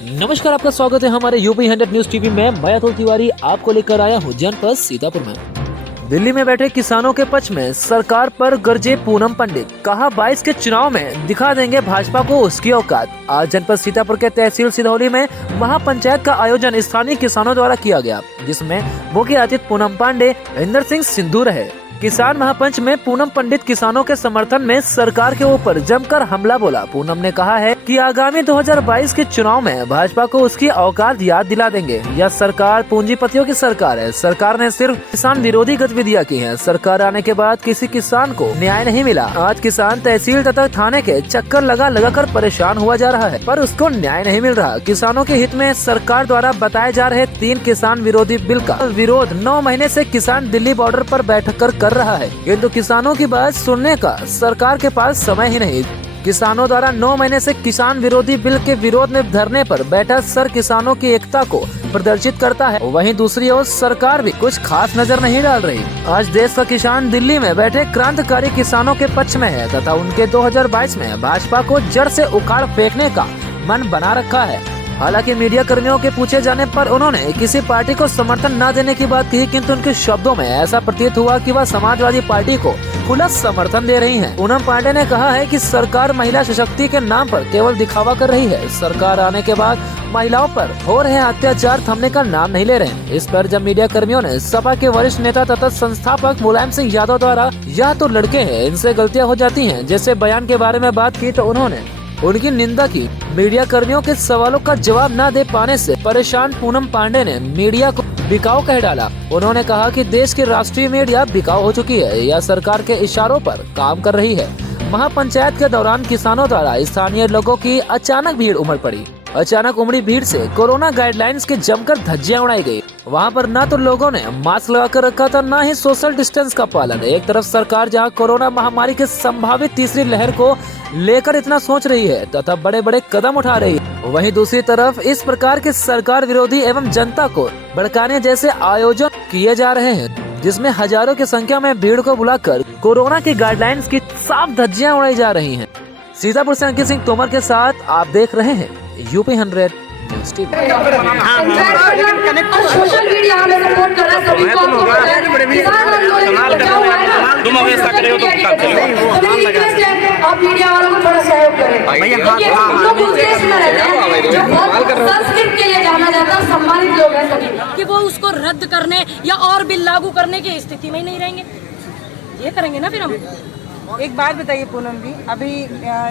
नमस्कार, आपका स्वागत है हमारे यूपी 100 न्यूज टीवी में। मैं अतुल तिवारी आपको लेकर आया हूँ जनपद सीतापुर में। दिल्ली में बैठे किसानों के पक्ष में सरकार पर गरजे पूनम पंडित। कहा 22 के चुनाव में दिखा देंगे भाजपा को उसकी औकात। आज जनपद सीतापुर के तहसील सिधौली में महापंचायत का आयोजन स्थानीय किसानों द्वारा किया गया, जिसमें मुख्य अतिथि पूनम पांडे, इंदर सिंह सिंधु रहे। किसान महापंच में पूनम पंडित किसानों के समर्थन में सरकार के ऊपर जमकर हमला बोला। पूनम ने कहा है कि आगामी 2022 के चुनाव में भाजपा को उसकी औकात याद दिला देंगे। यह सरकार पूंजीपतियों की सरकार है। सरकार ने सिर्फ किसान विरोधी गतिविधियां की हैं। सरकार आने के बाद किसी किसान को न्याय नहीं मिला। आज किसान तहसील तथा थाने के चक्कर लगा कर परेशान हुआ जा रहा है, पर उसको न्याय नहीं मिल रहा। किसानों के हित में सरकार द्वारा बताए जा रहे 3 किसान विरोधी बिल का विरोध 9 महीने से किसान दिल्ली बॉर्डर पर बैठ कर रहा है, किंतु किसानों की बात सुनने का सरकार के पास समय ही नहीं। किसानों द्वारा 9 महीने से किसान विरोधी बिल के विरोध में धरने पर बैठा सर किसानों की एकता को प्रदर्शित करता है। वहीं दूसरी ओर सरकार भी कुछ खास नजर नहीं डाल रही। आज देश का किसान दिल्ली में बैठे क्रांतिकारी किसानों के पक्ष में है तथा उनके 2022 में भाजपा को जड़ से उखाड़ फेंकने का मन बना रखा है। हालांकि मीडिया कर्मियों के पूछे जाने पर उन्होंने किसी पार्टी को समर्थन न देने की बात कही, किंतु उनके शब्दों में ऐसा प्रतीत हुआ कि वह समाजवादी पार्टी को खुला समर्थन दे रही हैं। पूनम पांडे ने कहा है कि सरकार महिला सशक्ति के नाम पर केवल दिखावा कर रही है। सरकार आने के बाद महिलाओं पर हो रहे अत्याचार थमने का नाम नहीं ले रहे। इस पर जब मीडिया कर्मियों ने सपा के वरिष्ठ नेता तथा संस्थापक मुलायम सिंह यादव द्वारा यह तो लड़के हैं, इनसे गलतियाँ हो जाती है जैसे बयान के बारे में बात की, तो उन्होंने उनकी निंदा की। मीडिया कर्मियों के सवालों का जवाब न दे पाने से परेशान पूनम पांडे ने मीडिया को बिकाऊ कह डाला। उन्होंने कहा कि देश की राष्ट्रीय मीडिया बिकाऊ हो चुकी है, यह सरकार के इशारों पर काम कर रही है। महापंचायत के दौरान किसानों द्वारा स्थानीय लोगों की अचानक भीड़ उमड़ पड़ी। अचानक उमड़ी भीड़ से कोरोना गाइडलाइंस के जमकर धज्जियां उड़ाई गई। वहां पर न तो लोगों ने मास्क लगाकर रखा था, न ही सोशल डिस्टेंस का पालन। एक तरफ सरकार जहां कोरोना महामारी के संभावित तीसरी लहर को लेकर इतना सोच रही है तथा बड़े बड़े कदम उठा रही है, वहीं दूसरी तरफ इस प्रकार के सरकार विरोधी एवं जनता को भड़काने जैसे आयोजन किए जा रहे हैं, जिसमें हजारों की संख्या में भीड़ को बुलाकर कोरोना की गाइडलाइंस की साफ धज्जियां उड़ाई जा रही हैं। सीतापुर से अंकित सिंह तोमर के साथ आप देख रहे हैं UP 100 news TV. Social media हमें सपोर्ट कर रहा है, सभी को आपको पता है। तुम ऐसा करे हो तो आप मीडिया वालों को थोड़ा सहयोग करें। लोग उस देश में रहते हैं जो संस्कृत के लिए जाना जाता है, सम्मानित लोग हैं सभी, कि वो उसको रद्द करने या और बिल लागू करने की स्थिति में ही नहीं रहेंगे। ये करेंगे ना फिर हम। एक बात बताइए पूनम जी, अभी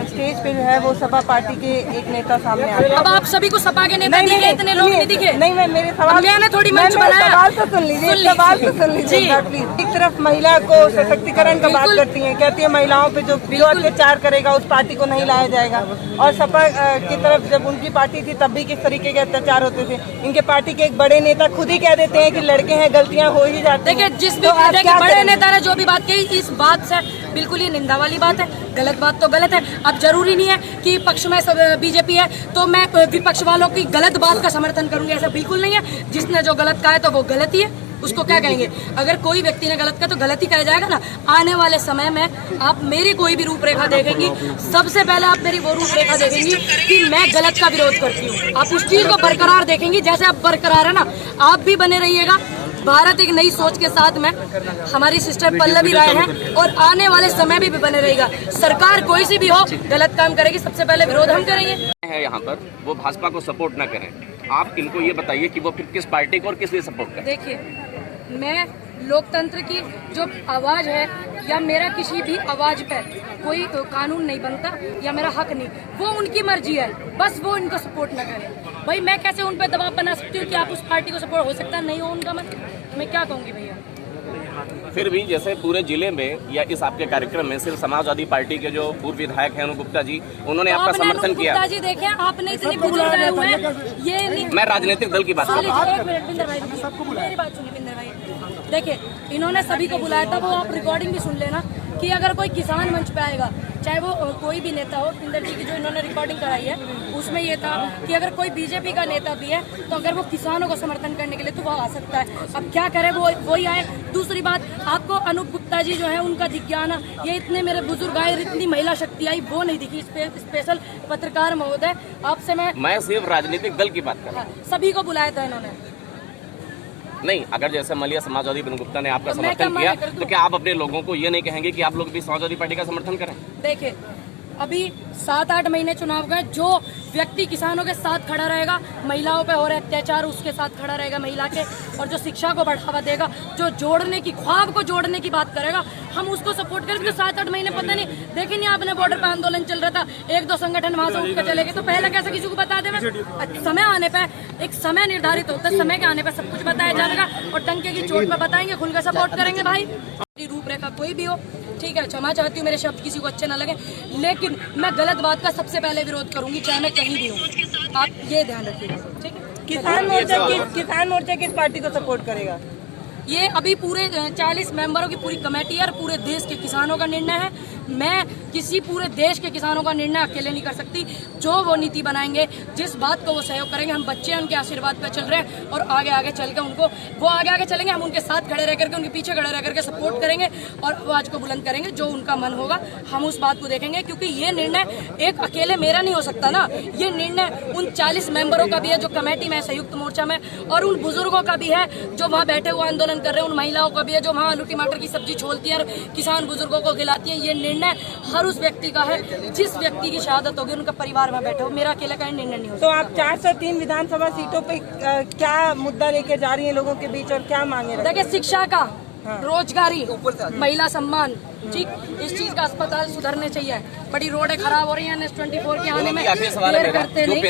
स्टेज पे जो है वो सपा पार्टी के एक नेता सामने आ गए। अब आप सभी को सपा के नेता दिखे, इतने लोग नहीं दिखे। नहीं, मैं मेरे सवाल मैंने थोड़ी मंच बनाया। सवाल तो सुन लीजिए, सवाल तो सुन लीजिए प्लीज। एक तरफ महिला को सशक्तिकरण का बात करती है, कहती है महिलाओं पे जो अत्याचार करेगा उस पार्टी को नहीं लाया जाएगा, और सपा की तरफ जब उनकी पार्टी थी तब भी किस तरीके के अत्याचार होते थे। इनके पार्टी के एक बड़े नेता खुद ही कह देते हैं कि लड़के हैं, गलतियां हो ही जाती हैं। देखिए, जिस बड़े नेता ने जो भी बात कही, इस बात से बिल्कुल ये निंदा वाली बात है। गलत बात तो गलत है। अब जरूरी नहीं है कि पक्ष में सब बीजेपी है तो मैं विपक्ष वालों की गलत बात का समर्थन करूंगी, ऐसा बिल्कुल नहीं है। जिसने जो गलत कहा है तो वो गलत ही है, उसको क्या कहेंगे। अगर कोई व्यक्ति ने गलत कहा तो गलत ही कहा जाएगा ना। आने वाले समय में आप मेरी कोई भी रूपरेखा देखेंगी, सबसे पहले आप मेरी वो रूपरेखा देखेंगी कि मैं गलत का विरोध करती हूँ। आप उस चीज को बरकरार देखेंगी, जैसे आप बरकरार है ना, आप भी बने रहिएगा। भारत एक नई सोच के साथ में हमारी सिस्टर पल्लवी राय है और आने वाले समय में भी बने रहेगा। सरकार कोई सी भी हो, गलत काम करेगी, सबसे पहले विरोध हम करेंगे। है यहाँ पर वो भाजपा को सपोर्ट न करें, आप इनको ये बताइए कि वो फिर किस पार्टी को और किस लिए सपोर्ट करें। देखिए, मैं लोकतंत्र की जो आवाज़ है या मेरा किसी भी आवाज़ पर कोई कानून नहीं बनता या मेरा हक नहीं, वो उनकी मर्जी है। बस वो इनको सपोर्ट ना करें। भाई मैं कैसे उन पर दबाव बना सकती हूँ कि आप उस पार्टी को सपोर्ट, हो सकता नहीं हो उनका मन, मैं क्या कहूँगी भैया। फिर भी जैसे पूरे जिले में या इस आपके कार्यक्रम में सिर्फ समाजवादी पार्टी के जो पूर्व विधायक हैं अनु गुप्ता जी, उन्होंने आपका समर्थन किया। गुप्ता जी देखें, आपने इतनी बुजुर्ग आए हुए हैं, ये नहीं। मैं राजनीतिक दल की बात कर रहा हूँ। एक मिनट बिंदर भाई, मेरी बात सुनिए बिंदर भाई। देखिए, इन्होंने सभी को बुलाया था, वो आप रिकॉर्डिंग भी सुन लेना। कि अगर कोई किसान मंच पे आएगा, चाहे वो कोई भी नेता हो, पिंदर जी की जो इन्होंने रिकॉर्डिंग कराई है उसमें ये था कि अगर कोई बीजेपी का नेता भी है तो अगर वो किसानों को समर्थन करने के लिए तो वो आ सकता है। अब क्या करे, वो वही आए। दूसरी बात, आपको अनूप गुप्ता जी जो है उनका दिख गया ना, ये इतने मेरे बुजुर्ग आए, इतनी महिला शक्ति आई, वो नहीं दिखी। स्पेशल पत्रकार महोदय आपसे मैं सिर्फ राजनीतिक दल की बात कर रहा हूँ। सभी को बुलाया था इन्होंने। नहीं, अगर जैसे मलिया समाजवादी बन गुप्ता ने आपका तो मैं समर्थन क्या किया तो क्या आप अपने लोगों को ये नहीं कहेंगे कि आप लोग भी समाजवादी पार्टी का समर्थन करें? देखिए, अभी 7-8 महीने चुनाव गए, जो व्यक्ति किसानों के साथ खड़ा रहेगा, महिलाओं पे हो रहे अत्याचार उसके साथ खड़ा रहेगा महिला के, और जो शिक्षा को बढ़ावा देगा, जो जोड़ने की, ख्वाब को जोड़ने की बात करेगा, हम उसको सपोर्ट करेंगे। 7-8 महीने पता नहीं, देखिए नहीं आपने बॉर्डर पे आंदोलन चल रहा था, 1-2 संगठन वहां से उठकर चले गए, तो पहले कैसे किसी को बता दे? समय आने पे एक समय निर्धारित होता है, समय के आने पे सब कुछ बताया जाएगा और टंके की चोट पे बताएंगे, खुलकर सपोर्ट करेंगे। भाई रूपरेखा कोई भी हो, ठीक है, क्षमा चाहती हूँ मेरे शब्द किसी को अच्छे ना लगे, लेकिन मैं गलत बात का सबसे पहले विरोध करूंगी, चाहे मैं कहीं भी हूँ। आप ये ध्यान रखिएगा, ठीक है। किसान मोर्चा किस पार्टी को सपोर्ट करेगा? ये अभी पूरे 40 मेंबरों की पूरी कमेटी और पूरे देश के किसानों का निर्णय है। मैं किसी पूरे देश के किसानों का निर्णय अकेले नहीं कर सकती। जो वो नीति बनाएंगे, जिस बात को वो सहयोग करेंगे, हम बच्चे उनके आशीर्वाद पे चल रहे हैं और आगे आगे चल के उनको, वो आगे आगे चलेंगे, हम उनके साथ खड़े रह करके, उनके पीछे खड़े रह करके सपोर्ट करेंगे और आवाज को बुलंद करेंगे। जो उनका मन होगा हम उस बात को देखेंगे, क्योंकि ये निर्णय एक अकेले मेरा नहीं हो सकता ना, ये निर्णय उन 40 मेंबरों का भी है जो कमेटी में, संयुक्त मोर्चा में, और उन बुजुर्गों का भी है जो वहाँ बैठे हुए आंदोलन कर रहे हैं, उन महिलाओं का भी है जो वहाँ आलू टमाटर की सब्जी छोलती है और किसान बुजुर्गों को खिलाती है। ये निर्णय हर उस व्यक्ति का है जिस व्यक्ति की शहादत होगी, उनका परिवार में बैठे हो, मेरा अकेले का निर्णय नहीं हो। तो आप 403 विधानसभा सीटों पे क्या मुद्दा लेके जा रही हैं लोगों के बीच और क्या मांगे? देखिए, शिक्षा का, रोजगारी, महिला सम्मान, ठीक, इस चीज का अस्पताल सुधरने चाहिए। बड़ी रोडें खराब हो रही हैं, NH24 के आने में देर करते नहीं।